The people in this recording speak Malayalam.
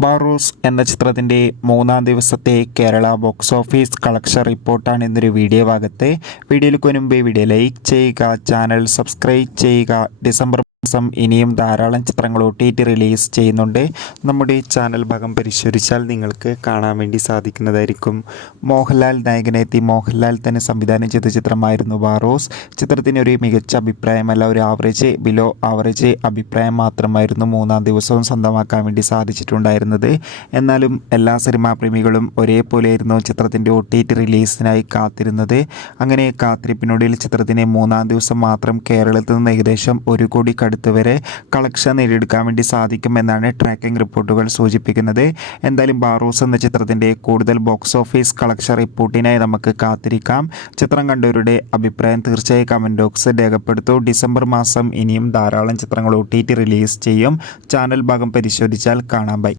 ബാറൂസ് എന്ന ചിത്രത്തിന്റെ മൂന്നാം ദിവസത്തെ കേരള ബോക്സ് ഓഫീസ് കളക്ഷൻ റിപ്പോർട്ടാണ് ഇന്നൊരു വീഡിയോ ഭാഗത്ത്. വീഡിയോയിൽ മുൻപ് വീഡിയോ ലൈക്ക് ചെയ്യുക ചാനൽ സബ്സ്ക്രൈബ് ചെയ്യുക. ഡിസംബർ മാസം ഇനിയും ധാരാളം ചിത്രങ്ങൾ ഒ ടി ടി റിലീസ് ചെയ്യുന്നുണ്ട്. നമ്മുടെ ചാനൽ ഭാഗം പരിശോധിച്ചാൽ നിങ്ങൾക്ക് കാണാൻ വേണ്ടി സാധിക്കുന്നതായിരിക്കും. മോഹൻലാൽ നായകനെത്തി മോഹൻലാൽ തന്നെ സംവിധാനം ചെയ്ത ചിത്രമായിരുന്നു ബാറോസ് ചിത്രത്തിന് ഒരു മികച്ച അഭിപ്രായമല്ല ഒരു ആവറേജ് ബിലോ ആവറേജ് അഭിപ്രായം മാത്രമായിരുന്നു മൂന്നാം ദിവസവും സ്വന്തമാക്കാൻ വേണ്ടി സാധിച്ചിട്ടുണ്ടായിരുന്നത്. എന്നാലും എല്ലാ സിനിമാ പ്രേമികളും ഒരേപോലെയായിരുന്നു ചിത്രത്തിന്റെ ഒ ടി ടി റിലീസിനായി കാത്തിരുന്നത്. അങ്ങനെ കാത്തിരിപ്പിനൊടുവിൽ ചിത്രത്തിന് മൂന്നാം ദിവസം മാത്രം കേരളത്തിൽ നിന്ന് ഏകദേശം ഒരു കോടി കടുത്ത് വരെ കളക്ഷൻ നേടിയെടുക്കാൻ വേണ്ടി സാധിക്കുമെന്നാണ് ട്രാക്കിംഗ് റിപ്പോർട്ടുകൾ സൂചിപ്പിക്കുന്നത്. എന്തായാലും ബാറൂസ് എന്ന ചിത്രത്തിന്റെ കൂടുതൽ ബോക്സ് ഓഫീസ് കളക്ഷൻ റിപ്പോർട്ടിനായി നമുക്ക് കാത്തിരിക്കാം. ചിത്രം കണ്ടവരുടെ അഭിപ്രായം തീർച്ചയായും കമന്റ് ബോക്സിൽ രേഖപ്പെടുത്തൂ. ഡിസംബർ മാസം ഇനിയും ധാരാളം ചിത്രങ്ങൾ ഒ റിലീസ് ചെയ്യും. ചാനൽ ഭാഗം പരിശോധിച്ചാൽ കാണാൻ ബൈ